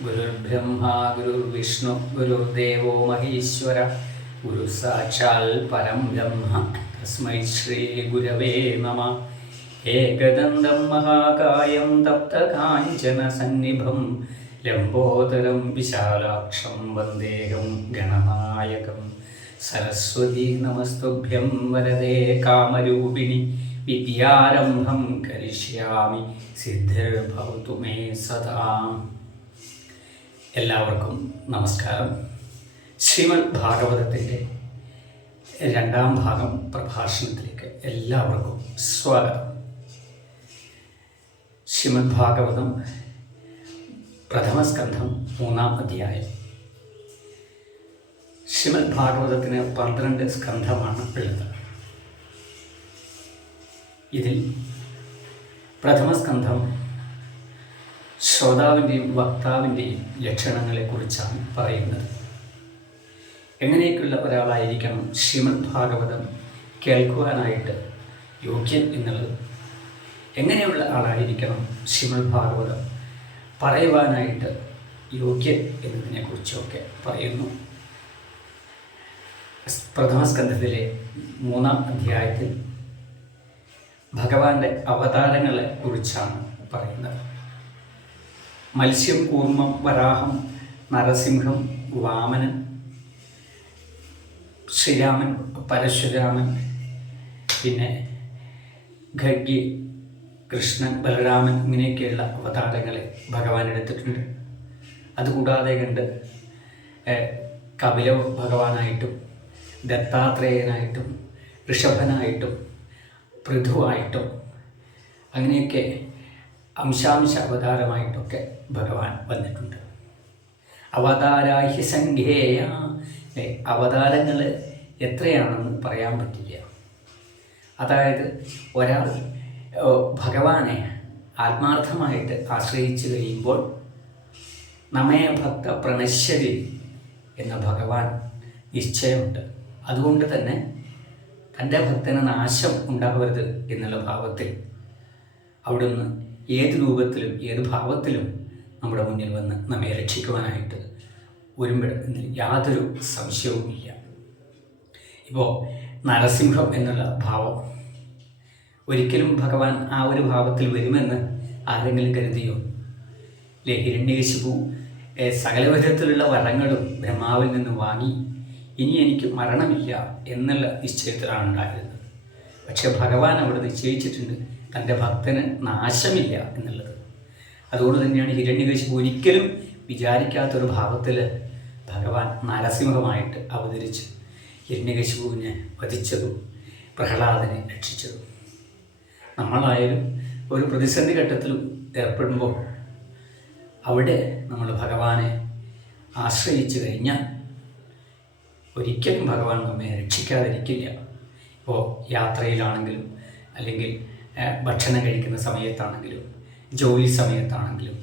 ഗുരുർബ്രഹ്മാ ഗുരുർവിഷ്ണു ഗുരുർദേവോ മഹേശ്വര ഗുരു സാക്ഷാൽ പരം ബ്രഹ്മ തസ്മൈ ശ്രീ ഗുരവേ നമഃ. ഏകദന്തം മഹാകായം തപ്തകാഞ്ചന സന്നിഭം ലംബോദരം വിശാലാക്ഷം വന്ദേഹം ഗണനായകം. സരസ്വതി നമസ്തുഭ്യം വരദേ കാമരൂപിണി വിദ്യാരംഭം കരിഷ്യാമി സിദ്ധിർഭവതു മേ സദാ. എല്ലാവർക്കും നമസ്കാരം. ശ്രീമദ് ഭാഗവതത്തിൻ്റെ രണ്ടാം ഭാഗം പ്രഭാഷണത്തിലേക്ക് എല്ലാവർക്കും സ്വാഗതം. ശ്രീമദ് ഭാഗവതം പ്രഥമസ്കന്ധം 3-ാം അധ്യായം. ശ്രീമദ് ഭാഗവതത്തിന് 12 സ്കന്ധമാണ് ഉള്ളത്. ഇതിൽ പ്രഥമസ്കന്ധം ശ്രോതാവിൻ്റെയും വക്താവിൻ്റെയും ലക്ഷണങ്ങളെക്കുറിച്ചാണ് പറയുന്നത്. എങ്ങനെയൊക്കെയുള്ള ഒരാളായിരിക്കണം ശ്രീമദ് ഭാഗവതം കേൾക്കുവാനായിട്ട് യോഗ്യൻ എന്നുള്ളത്, എങ്ങനെയുള്ള ആളായിരിക്കണം ശ്രീമദ് ഭാഗവതം പറയുവാനായിട്ട് യോഗ്യൻ എന്നതിനെക്കുറിച്ചൊക്കെ പറയുന്നു. പ്രഥമസ്കന്ധത്തിലെ 3-ാം അധ്യായത്തിൽ ഭഗവാന്റെ അവതാരങ്ങളെ കുറിച്ചാണ് പറയുന്നത്. മത്സ്യം, കൂർമ്മം, വരാഹം, നരസിംഹം, വാമനൻ, ശ്രീരാമൻ, പരശുരാമൻ, പിന്നെ ഖഡ്ഗി, കൃഷ്ണൻ, ബലരാമൻ, ഇങ്ങനെയൊക്കെയുള്ള അവതാരങ്ങളെ ഭഗവാൻ എടുത്തിട്ടുണ്ട്. അതുകൂടാതെ കണ്ട് കപില ഭഗവാനായിട്ടും ദത്താത്രേയനായിട്ടും ഋഷഭനായിട്ടും പൃഥുവായിട്ടും അങ്ങനെയൊക്കെ അംശാംശ അവതാരമായിട്ടൊക്കെ ഭഗവാൻ വന്നിട്ടുണ്ട്. അവതാരാഹി സംഖ്യേയ, അവതാരങ്ങൾ എത്രയാണെന്ന് പറയാൻ പറ്റില്ല. അതായത് ഒരാൾ ഭഗവാനെ ആത്മാർത്ഥമായിട്ട് ആശ്രയിച്ചു കഴിയുമ്പോൾ നമേ ഭക്ത പ്രണശ്യതി എന്ന ഭഗവാൻ നിശ്ചയമുണ്ട്. അതുകൊണ്ട് തന്നെ തൻ്റെ ഭക്തന് നാശം ഉണ്ടാവരുത് എന്നുള്ള ഭാവത്തിൽ അവിടുന്ന് ഏത് രൂപത്തിലും ഏത് ഭാവത്തിലും നമ്മുടെ മുന്നിൽ വന്ന് നമ്മെ രക്ഷിക്കുവാനായിട്ട് ഒരുമ്പെടുന്നതിൽ യാതൊരു സംശയവുമില്ല. ഇപ്പോൾ നരസിംഹം എന്നുള്ള ഭാവം, ഒരിക്കലും ഭഗവാൻ ആ ഒരു ഭാവത്തിൽ വരുമെന്ന് ആരെങ്കിലും കരുതിയോ? ഹിരണ്യകശിപു സകല വിധത്തിലുള്ള വരങ്ങളും ബ്രഹ്മാവിൽ നിന്ന് വാങ്ങി ഇനി എനിക്ക് മരണമില്ല എന്നുള്ള നിശ്ചയത്തിലാണ് ഉണ്ടായിരുന്നത്. പക്ഷെ ഭഗവാൻ അവിടെ നിശ്ചയിച്ചിട്ടുണ്ട് തൻ്റെ ഭക്തന് നാശമില്ല എന്നുള്ളത്. അതുകൊണ്ട് തന്നെയാണ് ഹിരണ്യകശിപു ഒരിക്കലും വിചാരിക്കാത്തൊരു ഭാവത്തിൽ ഭഗവാൻ നരസിംഹമായിട്ട് അവതരിച്ച് ഹിരണ്യകശിപുവിനെ വധിച്ചതും പ്രഹ്ലാദനെ രക്ഷിച്ചതും. നമ്മളായാലും ഒരു പ്രതിസന്ധി ഘട്ടത്തിൽ ഏർപ്പെടുമ്പോൾ അവിടെ നമ്മൾ ഭഗവാനെ ആശ്രയിച്ചു കഴിഞ്ഞാൽ ഒരിക്കലും ഭഗവാൻ നമ്മെ രക്ഷിക്കാതിരിക്കില്ല. ഇപ്പോൾ യാത്രയിലാണെങ്കിലും അല്ലെങ്കിൽ ഭക്ഷണം കഴിക്കുന്ന സമയത്താണെങ്കിലും ജോലി സമയത്താണെങ്കിലും,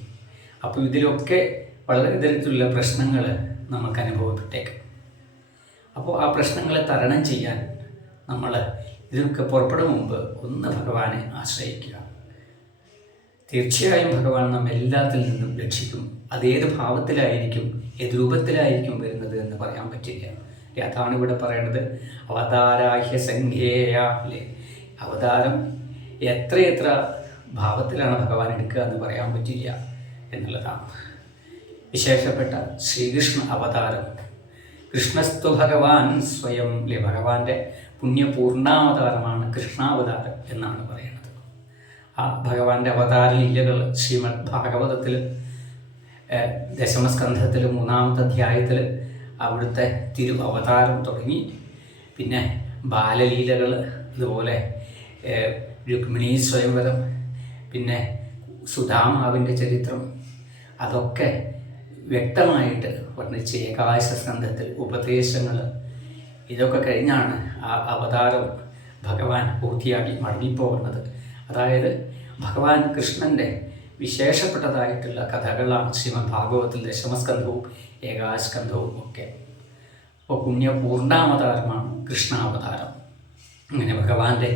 അപ്പോൾ ഇതിലൊക്കെ വളരെ തരത്തിലുള്ള പ്രശ്നങ്ങൾ നമുക്ക് അനുഭവപ്പെട്ടേക്കാം. അപ്പോൾ ആ പ്രശ്നങ്ങളെ തരണം ചെയ്യാൻ നമ്മൾ ഇതിനൊക്കെ പുറപ്പെടും മുമ്പ് ഒന്ന് ഭഗവാനെ ആശ്രയിക്കുക. തീർച്ചയായും ഭഗവാൻ നമ്മെ എല്ലാത്തിൽ നിന്നും രക്ഷിക്കും. അതേത് ഭാവത്തിലായിരിക്കും ഏത് രൂപത്തിലായിരിക്കും വരുന്നത് എന്ന് പറയാൻ പറ്റില്ല. അതാണ് ഇവിടെ പറയുന്നത്. അവതാരാഹ്യ സംഖ്യേയ, അല്ലേ? അവതാരം എത്രയെത്ര ഭാവത്തിലാണ് ഭഗവാൻ എടുക്കുക എന്ന് പറയാൻ പറ്റില്ല എന്നുള്ളതാണ്. വിശേഷപ്പെട്ട ശ്രീകൃഷ്ണ അവതാരം, കൃഷ്ണസ്തു ഭഗവാൻ സ്വയം, അല്ലേ? ഭഗവാന്റെ പുണ്യപൂർണ്ണാവതാരമാണ് കൃഷ്ണാവതാരം എന്നാണ് പറയുന്നത്. ആ ഭഗവാന്റെ അവതാര ലീലകൾ ശ്രീമദ് ഭാഗവതത്തിൽ ദശമസ്കന്ധത്തിൽ 3-ാമത്തെ അധ്യായത്തിൽ അവിടുത്തെ തിരു അവതാരം തുടങ്ങി, പിന്നെ ബാലലീലകൾ, അതുപോലെ രുക്മിണീ സ്വയംവരം, പിന്നെ സുധാമാവിൻ്റെ ചരിത്രം, അതൊക്കെ വ്യക്തമായിട്ട് വർണ്ണിച്ച് ഏകാദശ സ്കന്ധത്തിൽ ഉപദേശങ്ങൾ, ഇതൊക്കെ കഴിഞ്ഞാണ് ആ അവതാരം ഭഗവാൻ പൂർത്തിയാക്കി മടങ്ങിപ്പോകുന്നത്. അതായത് ഭഗവാൻ കൃഷ്ണൻ്റെ വിശേഷപ്പെട്ടതായിട്ടുള്ള കഥകളാണ് ശ്രീമദ് ഭാഗവതത്തിൽ ദശമസ്കന്ധവും ഏകാദശസ്കന്ധവും ഒക്കെ. അപ്പോൾ പുണ്യപൂർണ്ണാവതാരമാണ് കൃഷ്ണാവതാരം. അങ്ങനെ ഭഗവാന്റെ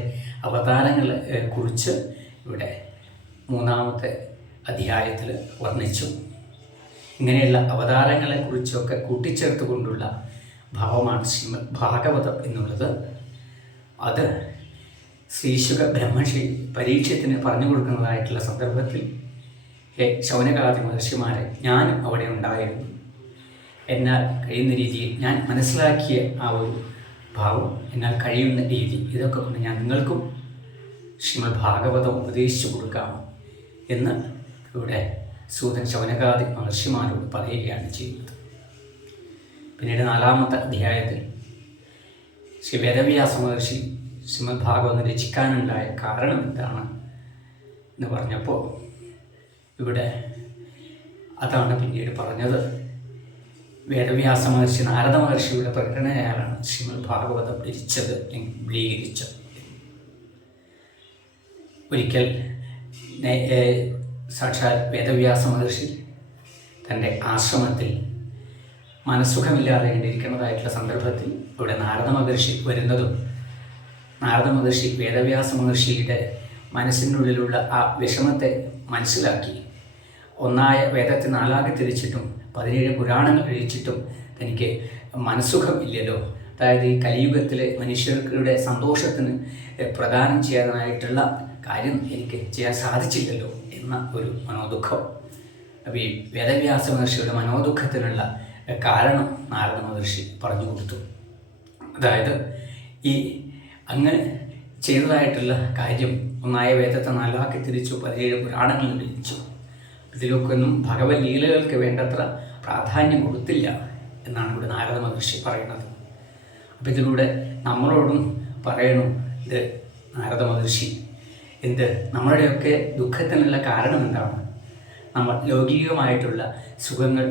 അവതാരങ്ങളെ കുറിച്ച് ഇവിടെ 3-ാമത്തെ അധ്യായത്തിൽ വർണ്ണിച്ചു. ഇങ്ങനെയുള്ള അവതാരങ്ങളെക്കുറിച്ചൊക്കെ കൂട്ടിച്ചേർത്തുകൊണ്ടുള്ള ഭാവമാണ് ശ്രീമദ് ഭാഗവതം എന്നുള്ളത്. അത് ശ്രീശുക ബ്രഹ്മർഷി പരീക്ഷത്തിന് പറഞ്ഞു കൊടുക്കുന്നതായിട്ടുള്ള സന്ദർഭത്തിൽ ശൗനകാദി മഹർഷിമാരെ ഞാനും അവിടെ ഉണ്ടായിരുന്നു, എന്നാൽ കഴിയുന്ന രീതിയിൽ ഞാൻ മനസ്സിലാക്കിയ ആ ഒരു ഭാവം, എന്നാൽ കഴിയുന്ന രീതി, ഇതൊക്കെ കൊണ്ട് ഞാൻ നിങ്ങൾക്കും ശ്രീമദ് ഭാഗവതം ഉപദേശിച്ചു കൊടുക്കാം എന്ന് ഇവിടെ സൂതൻ ശൗനകാദി മഹർഷിമാരോട് പറയുകയാണ് ചെയ്യുന്നത്. പിന്നീട് 4-ാമത്തെ അധ്യായത്തിൽ ശ്രീ വേദവ്യാസ മഹർഷി ശ്രീമദ് ഭാഗവതം രചിക്കാനുണ്ടായ കാരണം എന്താണ് എന്ന് പറഞ്ഞപ്പോൾ ഇവിടെ അതാണ് പിന്നീട് പറഞ്ഞത്. വേദവ്യാസ മഹർഷി നാരദ മഹർഷിയുടെ പ്രേരണയാലാണ് ശ്രീമദ് ഭാഗവതം രചിച്ചത്, വിപുലീകരിച്ചത്. ഒരിക്കൽ സാക്ഷാൽ വേദവ്യാസ മഹർഷി തൻ്റെ ആശ്രമത്തിൽ മനസ്സുഖമില്ലാതെ ഇരിക്കുന്നതായിട്ടുള്ള സന്ദർഭത്തിൽ ഇവിടെ നാരദ മഹർഷി വരുന്നതും, നാരദ മഹർഷി വേദവ്യാസ മഹർഷിയുടെ മനസ്സിനുള്ളിലുള്ള ആ വിഷമത്തെ മനസ്സിലാക്കി ഒന്നായ വേദത്തെ 4ആക്കി തിരിച്ചിട്ടും 17 പുരാണങ്ങൾ രചിച്ചിട്ടും തനിക്ക് മനസ്സുഖം ഇല്ലല്ലോ, അതായത് ഈ കലിയുഗത്തിലെ മനുഷ്യരുടെ സന്തോഷത്തിന് പ്രദാനം ചെയ്യാനായിട്ടുള്ള കാര്യം എനിക്ക് ചെയ്യാൻ സാധിച്ചില്ലല്ലോ എന്ന ഒരു മനോദുഃഖം. അപ്പോൾ ഈ വേദവ്യാസ മഹർഷിയുടെ മനോദുഃഖത്തിനുള്ള കാരണം നാരദ മഹർഷി പറഞ്ഞു കൊടുത്തു. അതായത് ഈ അങ്ങനെ ചെയ്തതായിട്ടുള്ള കാര്യം ഒന്നായ വേദത്തെ 4ആക്കി തിരിച്ചു, 17 പുരാണങ്ങൾ രചിച്ചു, ഇതിലൊക്കെ ഒന്നും ഭഗവത് ലീലകൾക്ക് വേണ്ടത്ര പ്രാധാന്യം കൊടുത്തില്ല എന്നാണ് ഇവിടെ നാരദ മഹർഷി പറയുന്നത്. അപ്പം ഇതിലൂടെ നമ്മളോടും പറയണു ഇത് നാരദ മഹർഷി, എന്ത് നമ്മളുടെയൊക്കെ ദുഃഖത്തിനുള്ള കാരണം എന്താണ്? നമ്മൾ ലൗകികമായിട്ടുള്ള സുഖങ്ങൾ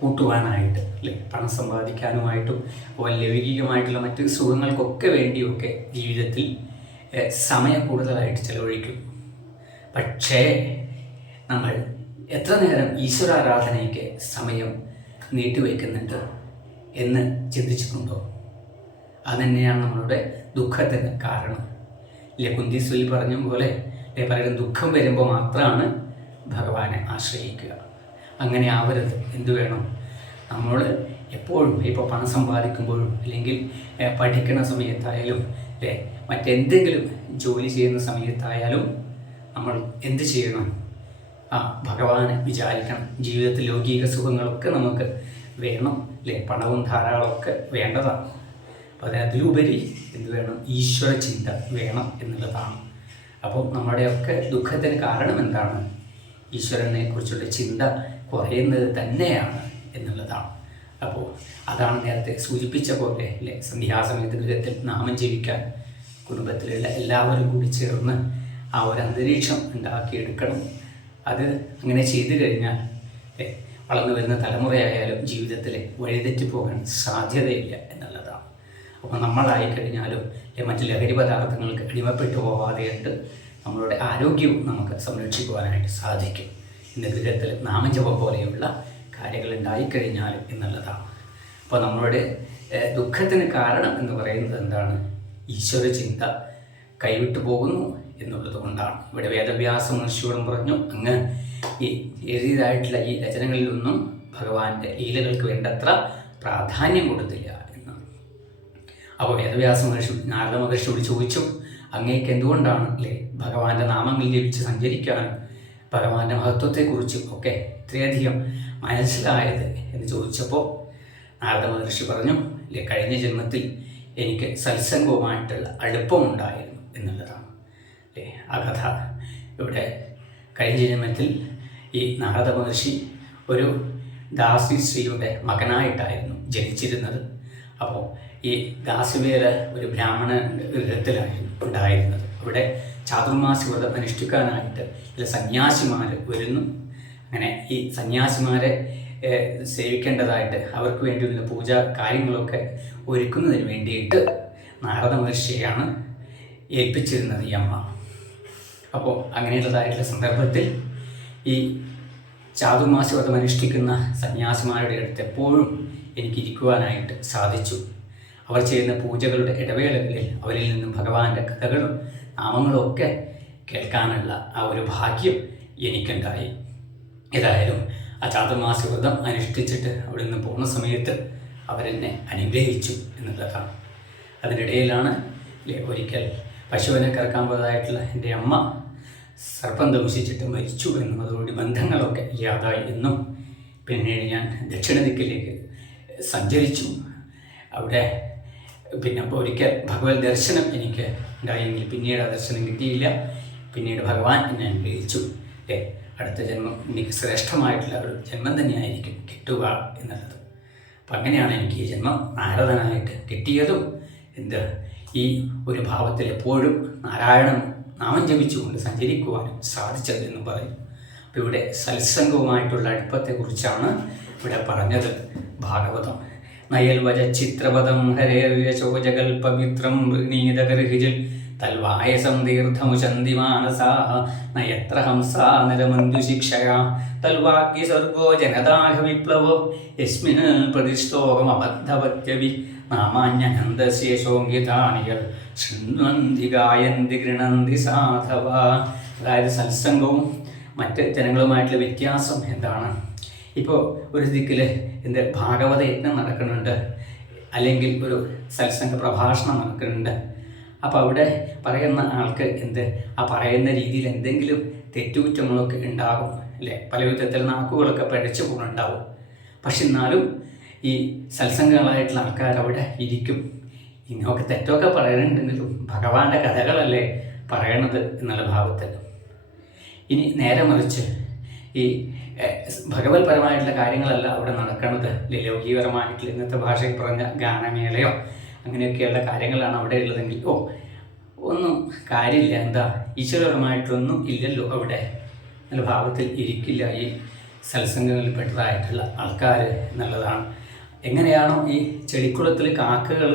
കൂട്ടുവാനായിട്ട്, അല്ലെ, പണം സമ്പാദിക്കാനുമായിട്ടും അതുപോലെ ലൗകികമായിട്ടുള്ള മറ്റ് സുഖങ്ങൾക്കൊക്കെ വേണ്ടിയൊക്കെ ജീവിതത്തിൽ സമയം കൂടുതലായിട്ട് ചെലവഴിക്കും. പക്ഷേ നമ്മൾ എത്ര നേരം ഈശ്വരാരാധനയ്ക്ക് സമയം നീട്ടിവെക്കുന്നുണ്ട് എന്ന് ചിന്തിച്ചിട്ടുണ്ടോ? അതുതന്നെയാണ് നമ്മളുടെ ദുഃഖത്തിന് കാരണം. കുന്തിസ്വലി പറഞ്ഞ പോലെ പലരും ദുഃഖം വരുമ്പോൾ മാത്രമാണ് ഭഗവാനെ ആശ്രയിക്കുക. അങ്ങനെ ആവരുത്. എന്തു വേണം? നമ്മൾ എപ്പോഴും ഇപ്പോൾ പണം സമ്പാദിക്കുമ്പോഴും അല്ലെങ്കിൽ പഠിക്കുന്ന സമയത്തായാലും അല്ലേ മറ്റെന്തെങ്കിലും ജോലി ചെയ്യുന്ന സമയത്തായാലും നമ്മൾ എന്ത് ചെയ്യണം? ഭഗവാനെ വിചാരിക്കണം. ജീവിതത്തിൽ ലൗകിക സുഖങ്ങളൊക്കെ നമുക്ക് വേണം, അല്ലേ, പണവും ധാരാളമൊക്കെ വേണ്ടതാണ്. അപ്പോൾ അതിലുപരി എന്ത് വേണം? ഈശ്വര ചിന്ത വേണം എന്നുള്ളതാണ്. അപ്പോൾ നമ്മുടെയൊക്കെ ദുഃഖത്തിന് കാരണം എന്താണ്? ഈശ്വരനെ കുറിച്ചുള്ള ചിന്ത കുറയുന്നത് തന്നെയാണ് എന്നുള്ളതാണ്. അപ്പോൾ അതാണ് നേരത്തെ സൂചിപ്പിച്ച പോലെ, അല്ലേ, സന്ധ്യാസമയത്ത് ഗൃഹത്തിൽ നാമം ജപിക്കാൻ കുടുംബത്തിലുള്ള എല്ലാവരും കൂടി ചേർന്ന് ആ ഒരു അന്തരീക്ഷം ഉണ്ടാക്കിയെടുക്കണം. അത് അങ്ങനെ ചെയ്തു കഴിഞ്ഞാൽ വളർന്നു വരുന്ന തലമുറയായാലും ജീവിതത്തിൽ വഴിതെറ്റി പോകാൻ സാധ്യതയില്ല എന്നുള്ളതാണ്. അപ്പോൾ നമ്മളായി കഴിഞ്ഞാലും മറ്റ് ലഹരി പദാർത്ഥങ്ങൾക്ക് അടിമപ്പെട്ടു പോവാതെയുണ്ട് നമ്മളുടെ ആരോഗ്യവും നമുക്ക് സംരക്ഷിക്കുവാനായിട്ട് സാധിക്കും. ഇന്ന് ഗൃഹത്തിൽ നാമജപം പോലെയുള്ള കാര്യങ്ങൾ ഉണ്ടായിക്കഴിഞ്ഞാൽ എന്നുള്ളതാണ്. അപ്പോൾ നമ്മളുടെ ദുഃഖത്തിന് കാരണം എന്ന് പറയുന്നത് എന്താണ്? ഈശ്വര ചിന്ത കൈവിട്ടു പോകുന്നു എന്നുള്ളത് കൊണ്ടാണ്. ഇവിടെ വേദവ്യാസ മഹർഷിയോടും പറഞ്ഞു, അങ്ങ് ഈ എഴുതിയതായിട്ടുള്ള ഈ രചനകളിലൊന്നും ഭഗവാന്റെ ലീലകൾക്ക് വേണ്ടത്ര പ്രാധാന്യം കൊടുത്തില്ല എന്ന്. അപ്പോൾ വേദവ്യാസ മഹർഷി നാരദ മഹർഷിയോട് ചോദിച്ചു, അങ്ങേക്ക് എന്തുകൊണ്ടാണ്, അല്ലേ, ഭഗവാന്റെ നാമങ്ങൾ ജപിച്ച് സഞ്ചരിക്കാനും ഭഗവാന്റെ മഹത്വത്തെക്കുറിച്ചും ഒക്കെ ഇത്രയധികം മനസ്സിലായത് എന്ന് ചോദിച്ചപ്പോൾ നാരദ മഹർഷി പറഞ്ഞു, അല്ലേ, കഴിഞ്ഞ ജന്മത്തിൽ എനിക്ക് സത്സംഗവുമായിട്ടുള്ള അടുപ്പമുണ്ടായിരുന്നു എന്നുള്ളതാണ്. അല്ലേ, ആ കഥ ഇവിടെ കഴിഞ്ഞ ജന്മത്തിൽ ഈ നാരദ മഹർഷി ഒരു ദാസി സ്ത്രീയുടെ മകനായിട്ടായിരുന്നു ജനിച്ചിരുന്നത്. അപ്പോൾ ഈ ദാസിവേല ഒരു ബ്രാഹ്മണ ഗൃഹത്തിലായിരുന്നു ഉണ്ടായിരുന്നത്. അവിടെ ചാതുർമാസി വ്രതം അനുഷ്ഠിക്കാനായിട്ട് ചില സന്യാസിമാർ വരുന്നു. അങ്ങനെ ഈ സന്യാസിമാരെ സേവിക്കേണ്ടതായിട്ട് അവർക്ക് വേണ്ടിയുള്ള പൂജാ കാര്യങ്ങളൊക്കെ ഒരുക്കുന്നതിന് വേണ്ടിയിട്ട് നാരദ മഹർഷിയെയാണ് ഏൽപ്പിച്ചിരുന്നത് ഈ അമ്മ. അപ്പോൾ അങ്ങനെയുള്ളതായിട്ടുള്ള സന്ദർഭത്തിൽ ഈ ചാതുർമാസി വ്രതം അനുഷ്ഠിക്കുന്ന സന്യാസിമാരുടെ അടുത്ത് എപ്പോഴും എനിക്കിരിക്കുവാനായിട്ട് സാധിച്ചു. അവർ ചെയ്യുന്ന പൂജകളുടെ ഇടവേളകളിൽ അവരിൽ നിന്നും ഭഗവാന്റെ കഥകളും നാമങ്ങളും ഒക്കെ കേൾക്കാനുള്ള ആ ഒരു ഭാഗ്യം എനിക്കുണ്ടായി. ഏതായാലും ആ ചാതുർമാസ വ്രതം അനുഷ്ഠിച്ചിട്ട് അവിടെ നിന്ന് പോകുന്ന സമയത്ത് അവരെന്നെ അനുഗ്രഹിച്ചു എന്നുള്ളതാണ്. അതിനിടയിലാണ് ഒരിക്കൽ പശുവിനെ കറക്കാൻ പോയതായിട്ടുള്ള എൻ്റെ അമ്മ സർപ്പം ദംശിച്ചിട്ട് മരിച്ചു എന്നും അതോടുകൂടി ബന്ധങ്ങളൊക്കെ ഇല്ലാതായി എന്നും പിന്നീട് ഞാൻ ദക്ഷിണ ദിക്കിലേക്ക് സഞ്ചരിച്ചു. അവിടെ പിന്നെ ഒരിക്കൽ ഭഗവത് ദർശനം എനിക്ക് ഉണ്ടായെങ്കിൽ പിന്നീട് ആ ദർശനം കിട്ടിയില്ല. പിന്നീട് ഭഗവാൻ എന്നെ അനുഗ്രഹിച്ചു. അടുത്ത ജന്മം എനിക്ക് ശ്രേഷ്ഠമായിട്ടുള്ള ഒരു ജന്മം തന്നെയായിരിക്കും കിട്ടുക എന്നുള്ളത്. അപ്പം അങ്ങനെയാണ് എനിക്ക് ഈ ജന്മം നാരദനായിട്ട് കിട്ടിയതും ഈ ഒരു ഭാവത്തിൽ എപ്പോഴും നാരായണൻ നാമം ജപിച്ചുകൊണ്ട് സഞ്ചരിക്കുവാനും സാധിച്ചത് എന്ന് പറയും. അപ്പോൾ ഇവിടെ സത്സംഗവുമായിട്ടുള്ള അടുപ്പത്തെക്കുറിച്ചാണ് ഇവിടെ പറഞ്ഞത് ഭാഗവതം. നയൽ വച ചിത്രപദം ഹരേർയശോജകൽ പവിത്രം വൃണീതഗർഹിജിൽ തൽവായസം തീർത്ഥമുചന്തിമാനസാ നയത്ര ഹംസാ നിരമന്ദുശിക്ഷയാ തൽവാക്യ സ്വർഗോ ജനതാഹ വിപ്ലവോ യസ്മിൻ പ്രതിഷ്ഠോകമബദ്ധവത്യവി നാമാന്യനന്ദശേഷോങ്കിതാനികൾ ശൃണ്വന്തി ഗായന്തി ഗൃണന്തി സാധവ. അതായത് സത്സംഗവും മറ്റ് ജനങ്ങളുമായിട്ടുള്ള വ്യത്യാസം എന്താണ്? ഇപ്പോൾ ഒരു ദിക്കിൽ ഭാഗവത യജ്ഞം നടക്കുന്നുണ്ട്, അല്ലെങ്കിൽ ഒരു സത്സംഗ പ്രഭാഷണം നടക്കുന്നുണ്ട്. അപ്പോൾ അവിടെ പറയുന്ന ആൾക്ക് ആ പറയുന്ന രീതിയിൽ എന്തെങ്കിലും തെറ്റുകുറ്റങ്ങളൊക്കെ ഉണ്ടാകും അല്ലേ? പല വിധത്തിൽ നാക്കുകളൊക്കെ പിഴച്ചു പോകുന്നുണ്ടാവും. പക്ഷെ എന്നാലും ഈ സത്സംഗങ്ങളായിട്ടുള്ള ആൾക്കാർ അവിടെ ഇരിക്കും. ഇങ്ങനെയൊക്കെ തെറ്റൊക്കെ പറയുന്നുണ്ടെങ്കിലും ഭഗവാന്റെ കഥകളല്ലേ പറയണത് എന്നുള്ള ഭാവത്തിൽ. ഇനി നേരെ മറിച്ച് ഈ ഭഗവത്പരമായിട്ടുള്ള കാര്യങ്ങളല്ല അവിടെ നടക്കുന്നത്. ലൗകികപരമായിട്ടുള്ള ഇന്നത്തെ ഭാഷയിൽ പറഞ്ഞ ഗാനമേളയോ അങ്ങനെയൊക്കെയുള്ള കാര്യങ്ങളാണ് അവിടെ ഉള്ളതെങ്കിൽ ഒന്നും കാര്യമില്ല, ഈശ്വരപരമായിട്ടൊന്നും ഇല്ലല്ലോ അവിടെ എന്നുള്ള ഭാവത്തിൽ ഇരിക്കില്ല ഈ സത്സംഗങ്ങളിൽ പെട്ടതായിട്ടുള്ള ആൾക്കാർ എന്നുള്ളതാണ്. എങ്ങനെയാണോ ഈ ചെടിക്കുളത്തിൽ കാക്കകൾ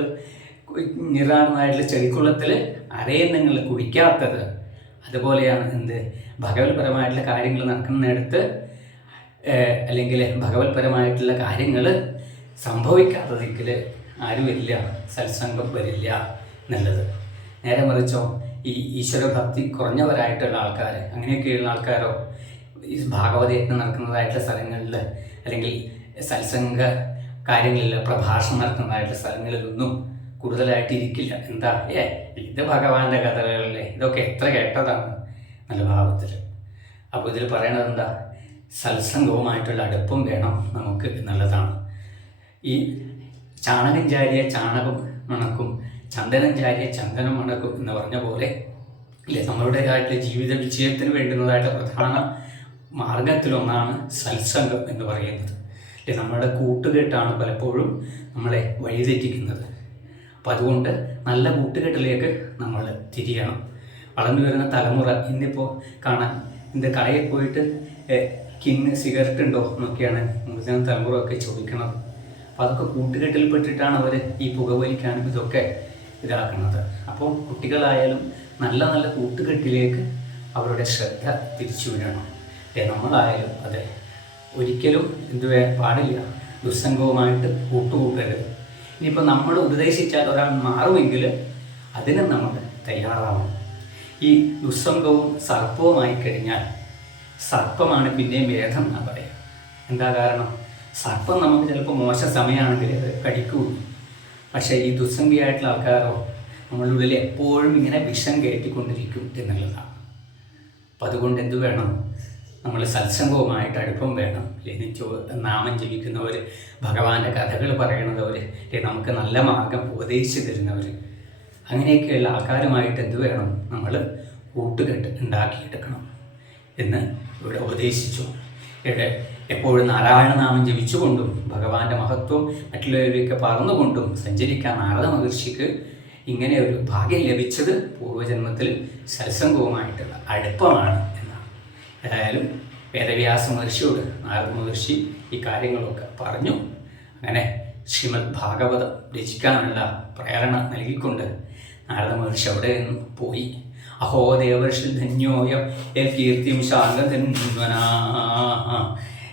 നിറാണതായിട്ടുള്ള ചെടിക്കുളത്തിൽ അരയന്നങ്ങൾ കുടിക്കാത്തത്, അതുപോലെയാണ് ഭഗവത്പരമായിട്ടുള്ള കാര്യങ്ങൾ നടക്കുന്നിടത്ത് അല്ലെങ്കിൽ ഭഗവത്പരമായിട്ടുള്ള കാര്യങ്ങൾ സംഭവിക്കാത്തതിൽ ആരുമില്ല, സത്സംഗം വരില്ല എന്നുള്ളത്. നേരെ മറിച്ചോ ഈ ഈശ്വരഭക്തി കുറഞ്ഞവരായിട്ടുള്ള ആൾക്കാർ, അങ്ങനെയൊക്കെയുള്ള ആൾക്കാരോ ഈ ഭാഗവത യജ്ഞം നടക്കുന്നതായിട്ടുള്ള സ്ഥലങ്ങളിൽ അല്ലെങ്കിൽ സത്സംഗ കാര്യങ്ങളിൽ പ്രഭാഷണം നടക്കുന്നതായിട്ടുള്ള സ്ഥലങ്ങളിലൊന്നും കൂടുതലായിട്ട് ഇരിക്കില്ല. ഇത് ഭഗവാന്റെ കഥകളല്ലേ, ഇതൊക്കെ എത്ര കേട്ടതാണ് നല്ല ഭാവത്തിൽ. അപ്പോൾ ഇതിൽ പറയണത് സത്സംഗവുമായിട്ടുള്ള അടുപ്പം വേണം നമുക്ക് എന്നുള്ളതാണ്. ഈ ചാണകം ചാരിയ ചാണകം മണക്കും, ചന്ദനം ചാരിയ ചന്ദനം മണക്കും എന്ന് പറഞ്ഞ പോലെ നമ്മളുടേതായിട്ടുള്ള ജീവിത വിജയത്തിന് വേണ്ടുന്നതായിട്ട് പ്രധാന മാർഗത്തിലൊന്നാണ് സത്സംഗം എന്ന് പറയുന്നത്. നമ്മളുടെ കൂട്ടുകെട്ടാണ് പലപ്പോഴും നമ്മളെ വഴിതെറ്റിക്കുന്നത്. അപ്പം അതുകൊണ്ട് നല്ല കൂട്ടുകെട്ടിലേക്ക് നമ്മൾ തിരിയണം. വളർന്നു വരുന്ന തലമുറ ഇന്നിപ്പോൾ കാണാൻ കടയിൽ പോയിട്ട് കിങ് സിഗരറ്റ് ഉണ്ടോ എന്നൊക്കെയാണ് മുതിർന്ന തലമുറ ഒക്കെ ചോദിക്കുന്നത്. അപ്പോൾ അതൊക്കെ കൂട്ടുകെട്ടിൽപ്പെട്ടിട്ടാണ് അവർ ഈ പുകവലിക്കാനും ഇതൊക്കെ ഇതാക്കുന്നത്. അപ്പോൾ കുട്ടികളായാലും നല്ല നല്ല കൂട്ടുകെട്ടിലേക്ക് അവരുടെ ശ്രദ്ധ തിരിച്ചു വിടണം. നമ്മളായാലും അതെ, ഒരിക്കലും പാടില്ല ദുസ്സംഗവുമായിട്ട് കൂട്ടുകൂട്ടരുത്. ഇനിയിപ്പോൾ നമ്മൾ ഉപദേശിച്ചാൽ ഒരാൾ മാറുമെങ്കിൽ അതിന് നമ്മൾ തയ്യാറാവണം. ഈ ദുസ്സംഗവും സർപ്പവുമായി കഴിഞ്ഞാൽ സർപ്പമാണ് പിന്നെയും ഭേദം എന്നാ പറയുക. എന്താ കാരണം? സർപ്പം നമുക്ക് ചിലപ്പോൾ മോശ സമയമാണെങ്കിൽ അത് കടിക്കുകയുള്ളൂ. പക്ഷേ ഈ ദുസ്സംഗിയായിട്ടുള്ള ആൾക്കാരോ നമ്മളുടെ ഉള്ളിൽ എപ്പോഴും ഇങ്ങനെ വിഷം കയറ്റിക്കൊണ്ടിരിക്കും എന്നുള്ളതാണ്. അപ്പം അതുകൊണ്ട് വേണം? നമ്മൾ സത്സംഗവുമായിട്ട് അടുപ്പം വേണം. നാമം ജപിക്കുന്നവർ, ഭഗവാന്റെ കഥകൾ പറയണവർ, നമുക്ക് നല്ല മാർഗം ഉപദേശിച്ചു തരുന്നവർ, അങ്ങനെയൊക്കെയുള്ള ആൾക്കാരുമായിട്ട് വേണം? നമ്മൾ കൂട്ടുകെട്ട് ഉണ്ടാക്കിയെടുക്കണം എന്ന് ഇവിടെ ഉപദേശിച്ചു. ഇവിടെ എപ്പോഴും നാരായണനാമം ജപിച്ചുകൊണ്ടും ഭഗവാന്റെ മഹത്വം മറ്റുള്ളവരെയൊക്കെ പറന്നുകൊണ്ടും സഞ്ചരിക്കാൻ നാരദ മഹർഷിക്ക് ഇങ്ങനെ ഒരു ഭാഗ്യം ലഭിച്ചത് പൂർവ്വജന്മത്തിൽ സത്സംഗവുമായിട്ടുള്ള അടുപ്പമാണ് എന്നാണ്. ഏതായാലും വേദവ്യാസ മഹർഷിയോട് നാരദ മഹർഷി ഈ കാര്യങ്ങളൊക്കെ പറഞ്ഞു. അങ്ങനെ ശ്രീമദ് ഭാഗവതം രചിക്കാനുള്ള പ്രേരണ നൽകിക്കൊണ്ട് നാരദ മഹർഷി അവിടെ നിന്നും പോയി. അഹോ ദേവർഷി ധന്യോയം കീർത്തിം ശാന്തധന്വനാ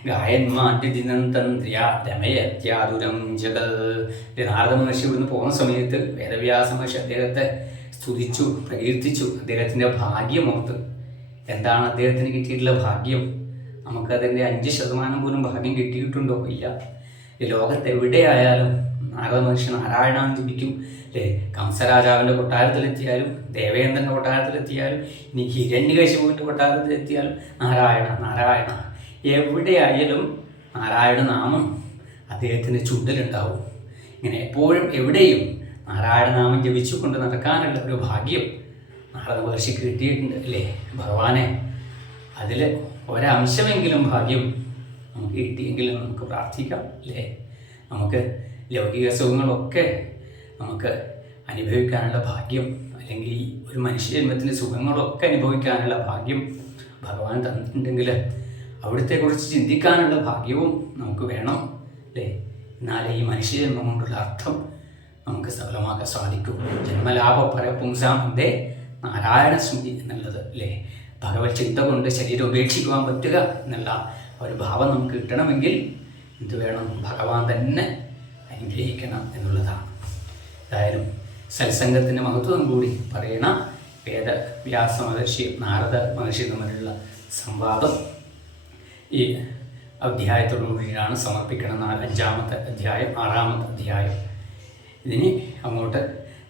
ഗായന്മാദ്യതിനന്തന്ത്ര്യാരമയത്യാതുരം ജഗൽ. നാരദ മഹർഷി ഇവിടുന്ന് പോകുന്ന സമയത്ത് വേദവ്യാസ മഹർഷി അദ്ദേഹത്തെ സ്തുതിച്ചു, പ്രകീർത്തിച്ചു. അദ്ദേഹത്തിൻ്റെ ഭാഗ്യമോർത്ത്. എന്താണ് അദ്ദേഹത്തിന് കിട്ടിയിട്ടുള്ള ഭാഗ്യം? നമുക്കതിൻ്റെ 5% പോലും ഭാഗ്യം കിട്ടിയിട്ടുണ്ടോ? ഇല്ല. ഈ ലോകത്ത് എവിടെയായാലും നാരദ മഹർഷി നാരായണാന്ന് ജപിക്കും അല്ലേ. കംസരാജാവിൻ്റെ കൊട്ടാരത്തിലെത്തിയാലും ദേവേന്ദ്രൻ്റെ കൊട്ടാരത്തിലെത്തിയാലും ഇനി ഹിരണ്യകശിപുവിൻ്റെ കൊട്ടാരത്തിലെത്തിയാലും നാരായണ നാരായണ, എവിടെയായാലും നാരായണ നാമം അദ്ദേഹത്തിൻ്റെ ചുണ്ടിലുണ്ടാവും. ഇങ്ങനെ എപ്പോഴും എവിടെയും നാരായണനാമം ജപിച്ചുകൊണ്ട് നടക്കാനുള്ള ഒരു ഭാഗ്യം നാരദ മഹർഷിക്ക് കിട്ടിയിട്ടുണ്ട് അല്ലേ. ഭഗവാനെ അതിൽ ഒരംശമെങ്കിലും ഭാഗ്യം നമുക്ക് കിട്ടിയെങ്കിലും നമുക്ക് പ്രാർത്ഥിക്കാം അല്ലേ. നമുക്ക് ലൗകിക സുഖങ്ങളൊക്കെ നമുക്ക് അനുഭവിക്കാനുള്ള ഭാഗ്യം, അല്ലെങ്കിൽ ഒരു മനുഷ്യജന്മത്തിൻ്റെ സുഖങ്ങളൊക്കെ അനുഭവിക്കാനുള്ള ഭാഗ്യം ഭഗവാൻ തന്നിട്ടുണ്ടെങ്കിൽ അവിടുത്തെക്കുറിച്ച് ചിന്തിക്കാനുള്ള ഭാഗ്യവും നമുക്ക് വേണം അല്ലേ. എന്നാലേ ഈ മനുഷ്യജന്മം കൊണ്ടുള്ള അർത്ഥം നമുക്ക് സഫലമാക്കാൻ സാധിക്കും. ജന്മലാഭപര പുംസാമന്തേ നാരായണ സ്മൃതി എന്നുള്ളത് അല്ലേ. ഭഗവത് ചിന്ത കൊണ്ട് ശരീരം ഉപേക്ഷിക്കുവാൻ പറ്റുക എന്നുള്ള ഒരു ഭാവം നമുക്ക് കിട്ടണമെങ്കിൽ എന്ത് വേണം? ഭഗവാൻ തന്നെ അനുഗ്രഹിക്കണം എന്നുള്ളതാണ്. ഏതായാലും സത്സംഗത്തിൻ്റെ മഹത്വം കൂടി പറയണ വേദവ്യാസ മഹർഷി നാരദ മഹർഷി തമ്മിലുള്ള സംവാദം ഈ അധ്യായത്തോടുകൂടിയാണ് സമർപ്പിക്കണം. 5-ാമത്തെ അധ്യായം 6-ാമത്തെ അധ്യായം. ഇതിന് അങ്ങോട്ട്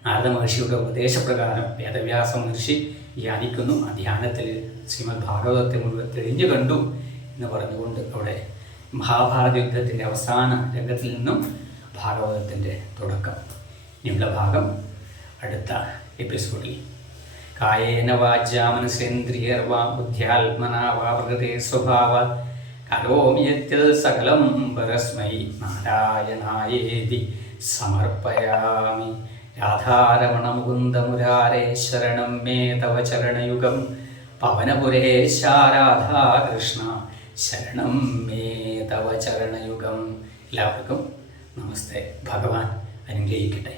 നാരദ മഹർഷിയുടെ ഉപദേശപ്രകാരം വേദവ്യാസ മഹർഷി ധ്യാനിക്കുന്നു. ആ ധ്യാനത്തിൽ ശ്രീമദ് ഭാഗവതത്തെ മുഴുവൻ തെളിഞ്ഞു കണ്ടു എന്ന് പറഞ്ഞുകൊണ്ട് അവിടെ മഹാഭാരത യുദ്ധത്തിൻ്റെ അവസാന രംഗത്തിൽ നിന്നും ഭാഗവതത്തിൻ്റെ തുടക്കം. ഇനിയുള്ള ഭാഗം അടുത്ത എപ്പിസോഡിൽ. കായേന വാചാ മനസേന്ദ്രിയർവാ ബുദ്ധ്യാത്മനാ വാ പ്രകൃതേ സ്വഭാവാത് കരോമി യദ്യത് സകലം പരസ്മൈ നാരായണായേതി സമർപ്പയാമി. രാധാരമണ മുകുന്ദ മുരാരേ ശരണം മേ തവ ചരണയുഗം. പവനപുരേശ രാധാകൃഷ്ണ ശരണം മേ തവ ചരണയുഗം. എല്ലാവർക്കും നമസ്തേ. ഭഗവാൻ അനുഗ്രഹിക്കട്ടെ.